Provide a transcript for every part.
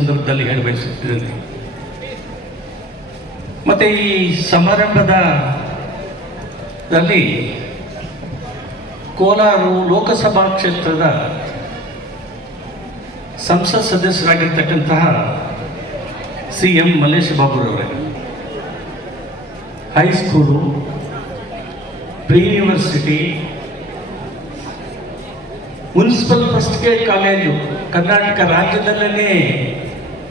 ಸಂದರ್ಭದಲ್ಲಿ ಹೇಳಬಯಸುತ್ತಿದ್ದೇನೆ ಮತ್ತೆ ಈ ಸಮಾರಂಭದ ದಲ್ಲಿ ಕೋಲಾರ ಲೋಕಸಭಾ ಕ್ಷೇತ್ರದ ಸಂಸತ್ ಸದಸ್ಯರಾಗಿರ್ತಕ್ಕಂತಹ C M Mallesh ಬಾಬುರವರೇ, high school pre university municipal first grade college, Karnataka ರಾಜ್ಯದಲ್ಲೇ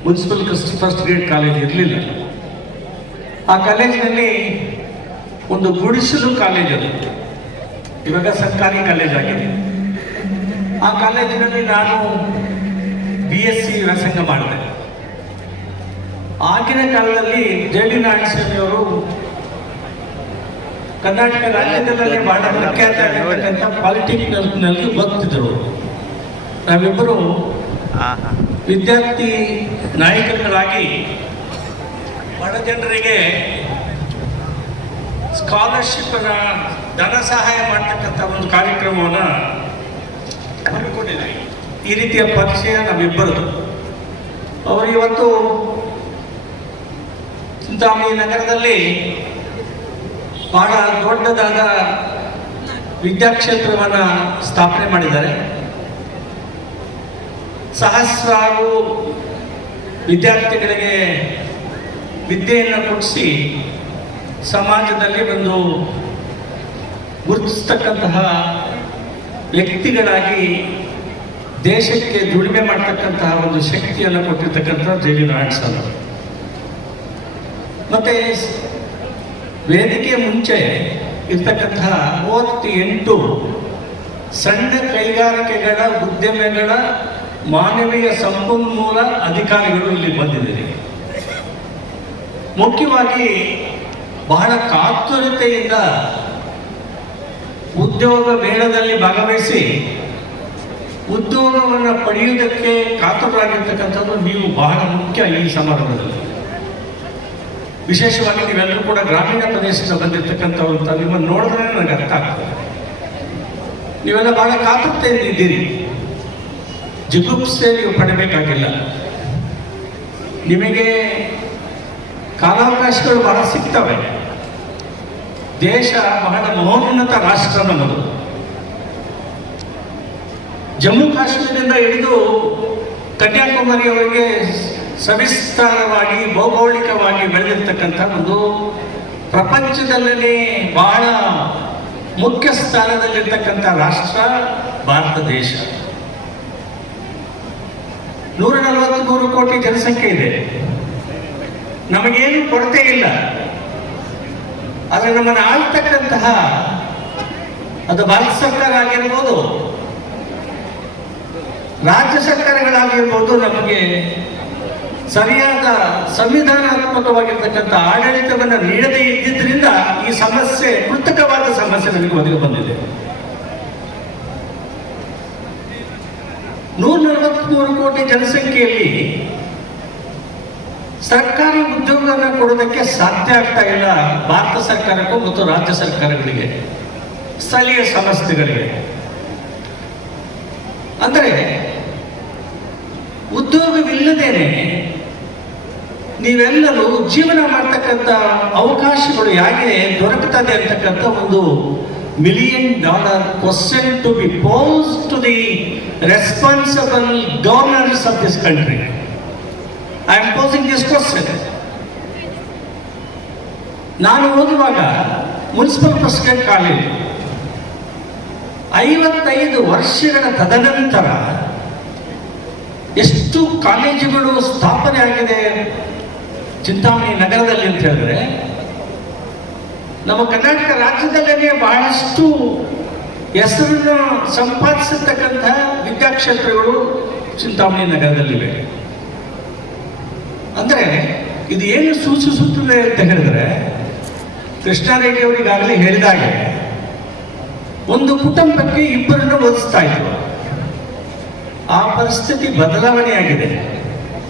ಮುನ್ಸಿಪಲ್ ಫಸ್ಟ್ ಗ್ರೇಡ್ ಕಾಲೇಜ್ ಇರಲಿಲ್ಲ. ಆ ಕಾಲೇಜಿನಲ್ಲಿ ಒಂದು ಗುಡಿಸಲು ಕಾಲೇಜ್ ಅದು. ಇವಾಗ ಸರ್ಕಾರಿ ಕಾಲೇಜ್ ಆಗಿದೆ. ಆ ಕಾಲೇಜಿನಲ್ಲಿ ನಾನು ಬಿ ಎಸ್ ಸಿ ವ್ಯಾಸಂಗ ಮಾಡಿದೆ. ಆಗಿನ ಕಾಲದಲ್ಲಿ ಜೆ ಡಿ ನಾರಾಯಣಸ್ವಾಮಿಯವರು ಕರ್ನಾಟಕ ರಾಜ್ಯದಲ್ಲೇ ಬಹಳ ಪ್ರಖ್ಯಾತ ಪಾಲಿಟೆಕ್ನಿಕ್ನಲ್ಲಿ ಬರ್ತಿದ್ರು. ನಾವಿಬ್ಬರು ವಿದ್ಯಾರ್ಥಿ ನಾಯಕರುಗಳಾಗಿ ಬಡ ಜನರಿಗೆ ಸ್ಕಾಲರ್ಶಿಪ್ ಧನ ಸಹಾಯ ಮಾಡ್ತಕ್ಕಂಥ ಒಂದು ಕಾರ್ಯಕ್ರಮವನ್ನು ಹಮ್ಮಿಕೊಂಡಿದ್ದೀವಿ. ಈ ರೀತಿಯ ಪರಿಚಯ ನಮ್ಮಿಬ್ಬರದು. ಅವರು ಇವತ್ತು ಚಿಂತಾಮಣಿ ನಗರದಲ್ಲಿ ಬಹಳ ದೊಡ್ಡದಾದ ವಿದ್ಯಾಕ್ಷೇತ್ರವನ್ನು ಸ್ಥಾಪನೆ ಮಾಡಿದ್ದಾರೆ. ಸಹಸ್ರಾರು ವಿದ್ಯಾರ್ಥಿಗಳಿಗೆ ವಿದ್ಯೆಯನ್ನು ಕೊಡಿಸಿ ಸಮಾಜದಲ್ಲಿ ಒಂದು ಗುರುತಿಸ್ತಕ್ಕಂತಹ ವ್ಯಕ್ತಿಗಳಾಗಿ ದೇಶಕ್ಕೆ ದುಡಿಮೆ ಮಾಡ್ತಕ್ಕಂತಹ ಒಂದು ಶಕ್ತಿಯನ್ನು ಕೊಟ್ಟಿರ್ತಕ್ಕಂಥ ಜೆ ಡಿ ನಾರಾಯಣಸ್ವಾಮಿ ಅವರು. ಮತ್ತೆ ವೇದಿಕೆ ಮುಂಚೆ ಇರ್ತಕ್ಕಂತಹ ಮೂವತ್ತೆಂಟು ಸಣ್ಣ ಕೈಗಾರಿಕೆಗಳ ಉದ್ಯಮಗಳ ಮಾನವೀಯ ಸಂಪನ್ಮೂಲ ಅಧಿಕಾರಿಗಳು ಇಲ್ಲಿ ಬಂದಿದ್ದಾರೆ. ಮುಖ್ಯವಾಗಿ ಬಹಳ ಕಾತುರತೆಯಿಂದ ಉದ್ಯೋಗ ಮೇಳದಲ್ಲಿ ಭಾಗವಹಿಸಿ ಉದ್ಯೋಗವನ್ನು ಪಡೆಯುವುದಕ್ಕೆ ಕಾತುರರಾಗಿರ್ತಕ್ಕಂಥದ್ದು ನೀವು ಬಹಳ ಮುಖ್ಯ ಈ ಸಮಾರಂಭದಲ್ಲಿ. ವಿಶೇಷವಾಗಿ ನೀವೆಲ್ಲರೂ ಕೂಡ ಗ್ರಾಮೀಣ ಪ್ರದೇಶದಿಂದ ಬಂದಿರತಕ್ಕಂಥವ್ರು ನಿಮ್ಮನ್ನು ನೋಡಿದ್ರೆ ನನಗೆ ಅರ್ಥ ಆಗ್ತದೆ. ನೀವೆಲ್ಲ ಬಹಳ ಕಾತುರತೆಯಿಂದ ಇದ್ದೀರಿ. ಜಿಗುಪ್ಸೆ ನೀವು ಪಡಬೇಕಾಗಿಲ್ಲ. ನಿಮಗೆ ಕಾಲಾವಕಾಶಗಳು ಬಹಳ ಸಿಗ್ತವೆ. ದೇಶ ಬಹಳ ಮಹೋನ್ನತ ರಾಷ್ಟ್ರ ನಮ್ಮದು. ಜಮ್ಮು ಕಾಶ್ಮೀರದಿಂದ ಹಿಡಿದು ಕನ್ಯಾಕುಮಾರಿಯವರೆಗೆ ಸವಿಸ್ತಾರವಾಗಿ, ಭೌಗೋಳಿಕವಾಗಿ ಬೆಳೆದಿರ್ತಕ್ಕಂಥ ಒಂದು ಪ್ರಪಂಚದಲ್ಲೇ ಬಹಳ ಮುಖ್ಯ ಸ್ಥಾನದಲ್ಲಿರ್ತಕ್ಕಂಥ ರಾಷ್ಟ್ರ ಭಾರತ ದೇಶ. ನೂರ ನಲವತ್ತ್ಮೂರು ಕೋಟಿ ಜನಸಂಖ್ಯೆ ಇದೆ. ನಮಗೇನು ಕೊರತೆ ಇಲ್ಲ. ಆದರೆ ನಮ್ಮನ್ನು ಆಳ್ತಕ್ಕಂತಹ ಅದು ಭಾರತ ಸರ್ಕಾರ ಆಗಿರ್ಬೋದು, ರಾಜ್ಯ ಸರ್ಕಾರಗಳಾಗಿರ್ಬೋದು ನಮಗೆ ಸರಿಯಾದ ಸಂವಿಧಾನಾತ್ಮಕವಾಗಿರ್ತಕ್ಕಂಥ ಆಡಳಿತವನ್ನು ನೀಡದೇ ಇದ್ದಿದ್ದರಿಂದ ಈ ಸಮಸ್ಯೆ ಕೃತಕವಾದ ಸಮಸ್ಯೆ ನಮಗೆ ಒದಗಿ ಬಂದಿದೆ. ನೂರ ನಲವತ್ಮೂರು ಕೋಟಿ ಜನಸಂಖ್ಯೆಯಲ್ಲಿ ಸರ್ಕಾರಿ ಉದ್ಯೋಗವನ್ನು ಕೊಡೋದಕ್ಕೆ ಸಾಧ್ಯ ಆಗ್ತಾ ಇಲ್ಲ ಭಾರತ ಸರ್ಕಾರಕ್ಕೂ ಮತ್ತು ರಾಜ್ಯ ಸರ್ಕಾರಗಳಿಗೆ, ಸ್ಥಳೀಯ ಸಂಸ್ಥೆಗಳಿಗೆ. ಅಂದರೆ ಉದ್ಯೋಗವಿಲ್ಲದೇನೆ ನೀವೆಲ್ಲರೂ ಜೀವನ ಮಾಡ್ತಕ್ಕಂಥ ಅವಕಾಶಗಳು ಹೇಗೆ ದೊರಕುತ್ತದೆ ಅಂತಕ್ಕಂಥ ಒಂದು million dollar question to be posed to the responsible governors of this country I am posing this question ನಾನು ಓದುವಾಗ ಮುನ್ಸಿಪಲ್ ಪ್ರೆಸಿಡೆಂಟ್ ಕಾಲೇಜು ಐವತ್ತೈದು ವರ್ಷಗಳ ತದನಂತರ ಎಷ್ಟು ಕಾಲೇಜುಗಳು ಸ್ಥಾಪನೆ ಆಗಿದೆ ಚಿಂತಾಮಣಿ ನಗರದಲ್ಲಿ ಅಂತ ಹೇಳಿದ್ರೆ ನಮ್ಮ ಕರ್ನಾಟಕ ರಾಜ್ಯದಲ್ಲೇ ಬಹಳಷ್ಟು ಹೆಸರನ್ನು ಸಂಪಾದಿಸತಕ್ಕಂಥ ವಿದ್ಯಾಕ್ಷೇತ್ರಗಳು ಚಿಂತಾಮಣಿ ನಗರದಲ್ಲಿವೆ. ಅಂದರೆ ಇದು ಏನು ಸೂಚಿಸುತ್ತದೆ ಅಂತ ಹೇಳಿದ್ರೆ ಕೃಷ್ಣಾರೆಡ್ಡಿ ಅವರಿಗಾಗಲೇ ಹೇಳಿದಾಗೆ ಒಂದು ಕುಟುಂಬಕ್ಕೆ ಇಬ್ಬರನ್ನು ಓದಿಸ್ತಾ ಇದ್ರು. ಆ ಪರಿಸ್ಥಿತಿ ಬದಲಾವಣೆಯಾಗಿದೆ.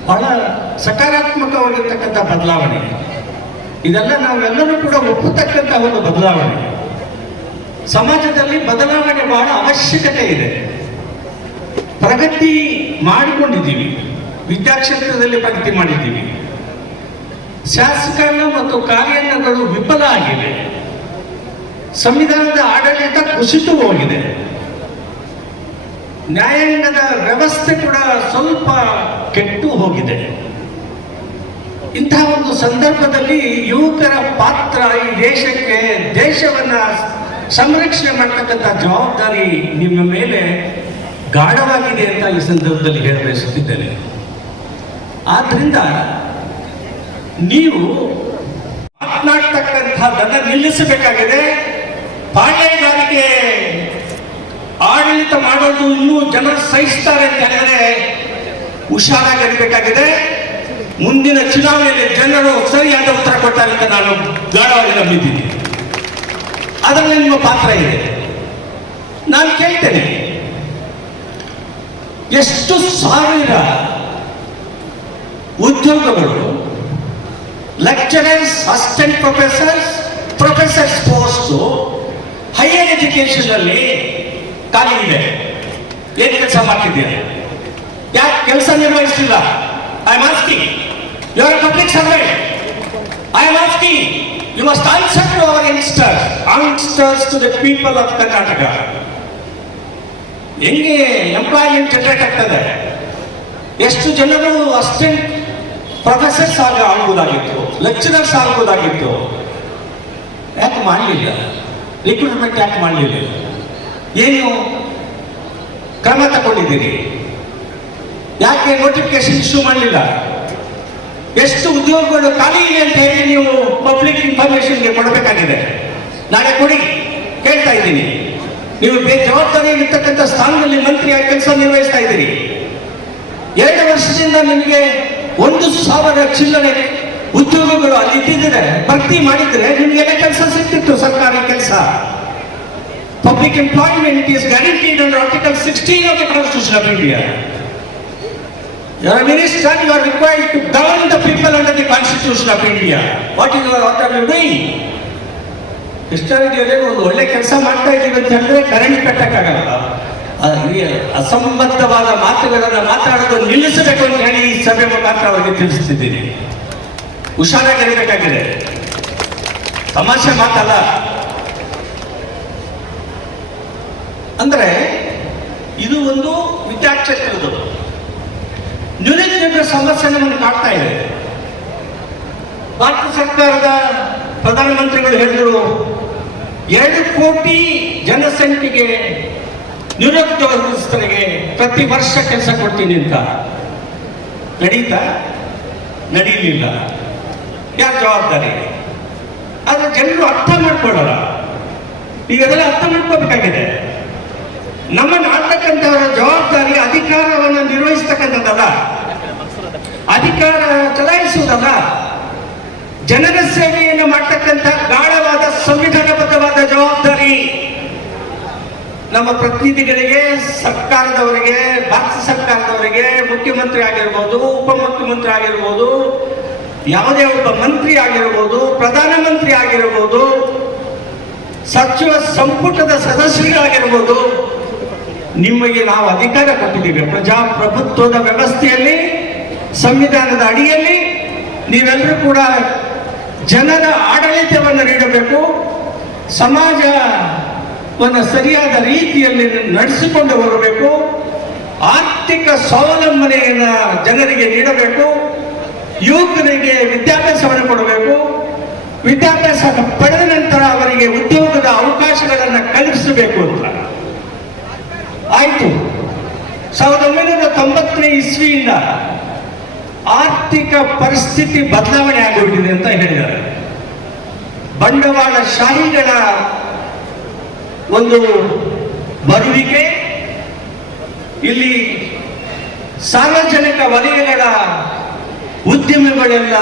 ಬಹಳ ಸಕಾರಾತ್ಮಕವಾಗಿರ್ತಕ್ಕಂಥ ಬದಲಾವಣೆ. ಇದೆಲ್ಲ ನಾವೆಲ್ಲರೂ ಕೂಡ ಒಪ್ಪತಕ್ಕಂಥ ಒಂದು ಬದಲಾವಣೆ. ಸಮಾಜದಲ್ಲಿ ಬದಲಾವಣೆ ಬಹಳ ಅವಶ್ಯಕತೆ ಇದೆ. ಪ್ರಗತಿ ಮಾಡಿಕೊಂಡಿದ್ದೀವಿ. ವಿದ್ಯಾಕ್ಷೇತ್ರದಲ್ಲಿ ಪ್ರಗತಿ ಮಾಡಿದ್ದೀವಿ. ಶಾಸಕಾಂಗ ಮತ್ತು ಕಾರ್ಯಾಂಗಗಳು ವಿಫಲ ಆಗಿವೆ. ಸಂವಿಧಾನದ ಆಡಳಿತ ಕುಸಿತು ಹೋಗಿದೆ. ನ್ಯಾಯಾಂಗದ ವ್ಯವಸ್ಥೆ ಕೂಡ ಸ್ವಲ್ಪ ಕೆಟ್ಟು ಹೋಗಿದೆ. ಇಂತಹ ಒಂದು ಸಂದರ್ಭದಲ್ಲಿ ಯುವಕರ ಪಾತ್ರ ಈ ದೇಶಕ್ಕೆ, ದೇಶವನ್ನ ಸಂರಕ್ಷಣೆ ಮಾಡ್ತಕ್ಕಂಥ ಜವಾಬ್ದಾರಿ ನಿಮ್ಮ ಮೇಲೆ ಗಾಢವಾಗಿದೆ ಅಂತ ಈ ಸಂದರ್ಭದಲ್ಲಿ ಹೇಳ ಬಯಸುತ್ತಿದ್ದೇನೆ. ಆದ್ರಿಂದ ನೀವು ಮಾತನಾಡ್ತಕ್ಕಂಥದ್ದನ್ನ ನಿಲ್ಲಿಸಬೇಕಾಗಿದೆ. ಪಾಳ್ಯಗಾರಿಕೆ ಆಡಳಿತ ಮಾಡೋದು ಇನ್ನೂ ಜನರು ಸಹಿಸ್ತಾರೆ ಅಂತ ಹೇಳಿದ್ರೆ ಹುಷಾರಾಗಿರ್ಬೇಕಾಗಿದೆ ಮುಂದಿನ ಚುನಾವಣೆಯಲ್ಲಿ ಜನರು ಸರಿಯಾದ ಉತ್ತರ ಕೊಡ್ತಾರೆ ಅಂತ ನಾನು ಗಾಢವಾಗಿ ನಂಬಿದ್ದೀನಿ. ಅದರಲ್ಲಿ ನಿಮ್ಮ ಪಾತ್ರ ಇದೆ. ನಾನು ಕೇಳ್ತೇನೆ. ಎಷ್ಟು ಸಾವಿರ ಉದ್ಯೋಗಗಳು lecturers assistant professors professors post higher education ಅಲ್ಲಿ ಖಾಲಿ ಇದೆ. ಏನ್ ಕೆಲಸ ಮಾಡ್ತಿದ್ದೀರಾ? ಯಾಕೆ ಕೆಲಸ ನಿರ್ವಹಿಸ್ತಿಲ್ಲ I am asking are a public servant. I am asking, you must answer to our youngsters, youngsters to the people of Karnataka ಹೆಂಗೆ ಎಂಪ್ಲಾಯ್ಮೆಂಟ್ ಜನರೇಟ್ ಆಗ್ತದೆ? ಎಷ್ಟು ಜನರು ಅಸಿಸ್ಟೆಂಟ್ ಪ್ರೊಫೆಸರ್ಸ್ ಆಗ ಆಗ್ಬೋದಾಗಿತ್ತು ಲೆಕ್ಚರರ್ಸ್ ಆಗ್ಬೋದಾಗಿತ್ತು? ಯಾಕೆ ಮಾಡಲಿಲ್ಲ? ರಿಕ್ರೂಟ್ಮೆಂಟ್ ಯಾಕೆ ಮಾಡಲಿಲ್ಲ? ಏನು ಕ್ರಮ ತಗೊಂಡಿದ್ದೀರಿ? ಯಾಕೆ ನೋಟಿಫಿಕೇಶನ್ ಇಶ್ಯೂ ಮಾಡಲಿಲ್ಲ? ಎಷ್ಟು ಉದ್ಯೋಗಗಳು ಖಾಲಿ ಇದೆ ಅಂತ ಹೇಳಿ ನೀವು ಪಬ್ಲಿಕ್ ಇನ್ಫಾರ್ಮೇಶನ್ಗೆ ಕೊಡಬೇಕಾಗಿದೆ. ನಾಳೆ ಕೊಡಿ, ಕೇಳ್ತಾ ಇದ್ದೀನಿ. ನೀವು ಜವಾಬ್ದಾರಿಯಲ್ಲಿರ್ತಕ್ಕಂಥ ಜವಾಬ್ದಾರಿ ಇರ್ತಕ್ಕಂಥ ಸ್ಥಾನದಲ್ಲಿ ಮಂತ್ರಿಯಾಗಿ ಕೆಲಸ ನಿರ್ವಹಿಸ್ತಾ ಇದ್ದೀರಿ. ಎರಡು ವರ್ಷದಿಂದ ನಿಮಗೆ ಒಂದು ಸಾವಿರ ಚಿಲ್ಲರೆ ಉದ್ಯೋಗಗಳು ಅಲ್ಲಿ ಇದ್ದಿದ್ರೆ, ಭರ್ತಿ ಮಾಡಿದ್ರೆ ನಿಮಗೆಲ್ಲ ಕೆಲಸ ಸಿಗ್ತಿತ್ತು, ಸರ್ಕಾರಿ ಕೆಲಸ. Public employment is guaranteed under article sixteen of the constitution of India You are a minister, you are required to govern the people under the constitution of India. What is your, what are you doing? ಕೃಷ್ಣಾಜಿಯಲ್ಲಿ ಒಂದು ಒಳ್ಳೆ ಕೆಲಸ ಮಾಡ್ತಾ ಇದ್ದೀವಿ ಅಂತ ಹೇಳಿದ್ರೆ current ಕಟ್ಟಕ್ಕಾಗಲ್ಲ. ಅಸಂಬದ್ಧವಾದ ಮಾತುಗಳನ್ನು ಮಾತಾಡೋದು ನಿಲ್ಲಿಸಬೇಕು ಅಂತ ಹೇಳಿ ಈ ಸಭೆ ಮುಖಾಂತರ ಅವರಿಗೆ ತಿಳಿಸ್ತಿದ್ದೀನಿ. ಹುಷಾರಾಗಿರಬೇಕಾಗಿದೆ ತಮಾಷೆ ಮಾತಲ್ಲ. ಅಂದ್ರೆ ಇದು ಒಂದು ವಿದ್ಯಾಕ್ಷೇತ್ರದ್ದು. ನಿರುದ್ಯೋಗ ಸಮಸ್ಯೆ ನಮಗೆ ಕಾಡ್ತಾ ಇದೆ. ಭಾರತ ಸರ್ಕಾರದ ಪ್ರಧಾನಮಂತ್ರಿಗಳು ಹೇಳಿದ್ರು, ಎರಡು ಕೋಟಿ ಜನಸಂಖ್ಯೆಗೆ ನಿರುದ್ಯೋಗಸ್ಥರಿಗೆ ಪ್ರತಿ ವರ್ಷ ಕೆಲಸ ಕೊಡ್ತೀನಿ ಅಂತ. ನಡೀತಾ? ನಡೀಲಿಲ್ಲ. ಯಾರ ಜವಾಬ್ದಾರಿ? ಆದ್ರೆ ಜನರು ಅರ್ಥ ಮಾಡ್ಕೊಳ್ಳಲ್ಲ. ಈಗೆಲ್ಲ ಅರ್ಥ ಮಾಡ್ಕೋಬೇಕಾಗಿದೆ. ನಮ್ಮನ್ನು ಆಡ್ತಕ್ಕಂಥವರ ಜವಾಬ್ದಾರಿ ಅಧಿಕಾರವನ್ನು ನಿರ್ವಹಿಸ್ತಕ್ಕಂಥದ್ದಲ್ಲ. ಅಧಿಕಾರ ಚಲಾಯಿಸುವುದಲ್ಲ? ಜನರ ಸೇವೆಯನ್ನು ಮಾಡ್ತಕ್ಕಂಥ ಗಾಢವಾದ ಸಂವಿಧಾನಬದ್ಧವಾದ ಜವಾಬ್ದಾರಿ. ನಮ್ಮ ಪ್ರತಿನಿಧಿಗಳಿಗೆ, ಸರ್ಕಾರದವರಿಗೆ, ಭಾರತ ಸರ್ಕಾರದವರಿಗೆ ಮುಖ್ಯಮಂತ್ರಿ ಆಗಿರ್ಬೋದು, ಉಪಮುಖ್ಯಮಂತ್ರಿ ಆಗಿರ್ಬೋದು, ಯಾವುದೇ ಒಬ್ಬ ಮಂತ್ರಿ ಆಗಿರ್ಬೋದು, ಪ್ರಧಾನಮಂತ್ರಿ ಆಗಿರ್ಬೋದು, ಸಚಿವ ಸಂಪುಟದ ಸದಸ್ಯರಾಗಿರ್ಬೋದು, ನಿಮಗೆ ನಾವು ಅಧಿಕಾರ ಕೊಟ್ಟಿದ್ದೀವಿ. ಪ್ರಜಾಪ್ರಭುತ್ವದ ವ್ಯವಸ್ಥೆಯಲ್ಲಿ ಸಂವಿಧಾನದ ಅಡಿಯಲ್ಲಿ ನೀವೆಲ್ಲರೂ ಕೂಡ ಜನರ ಆಡಳಿತವನ್ನು ನೀಡಬೇಕು. ಸಮಾಜವನ್ನು ಸರಿಯಾದ ರೀತಿಯಲ್ಲಿ ನಡೆಸಿಕೊಂಡು ಹೋಗಬೇಕು ಆರ್ಥಿಕ ಸ್ವಾವಲಂಬನೆಯನ್ನು ಜನರಿಗೆ ನೀಡಬೇಕು. ಯುವಕರಿಗೆ ವಿದ್ಯಾಭ್ಯಾಸವನ್ನು ಕೊಡಬೇಕು. ವಿದ್ಯಾಭ್ಯಾಸ ಪಡೆದ ನಂತರ ಅವರಿಗೆ ಉದ್ಯೋಗದ ಅವಕಾಶಗಳನ್ನು ಕಲ್ಪಿಸಬೇಕು ಅಂತ. ಆಯಿತು. ಸಾವಿರದ ಒಂಬೈನೂರ ತೊಂಬತ್ತನೇ ಇಸ್ವಿಯಿಂದ ಆರ್ಥಿಕ ಪರಿಸ್ಥಿತಿ ಬದಲಾವಣೆ ಆಗಿಬಿಟ್ಟಿದೆ ಅಂತ ಹೇಳಿದ್ದಾರೆ. ಬಂಡವಾಳ ಶಾಹಿಗಳ ಒಂದು ಬರುವಿಕೆ ಇಲ್ಲಿ ಸಾರ್ವಜನಿಕ ವಲಯಗಳ ಉದ್ಯಮಿಗಳೆಲ್ಲ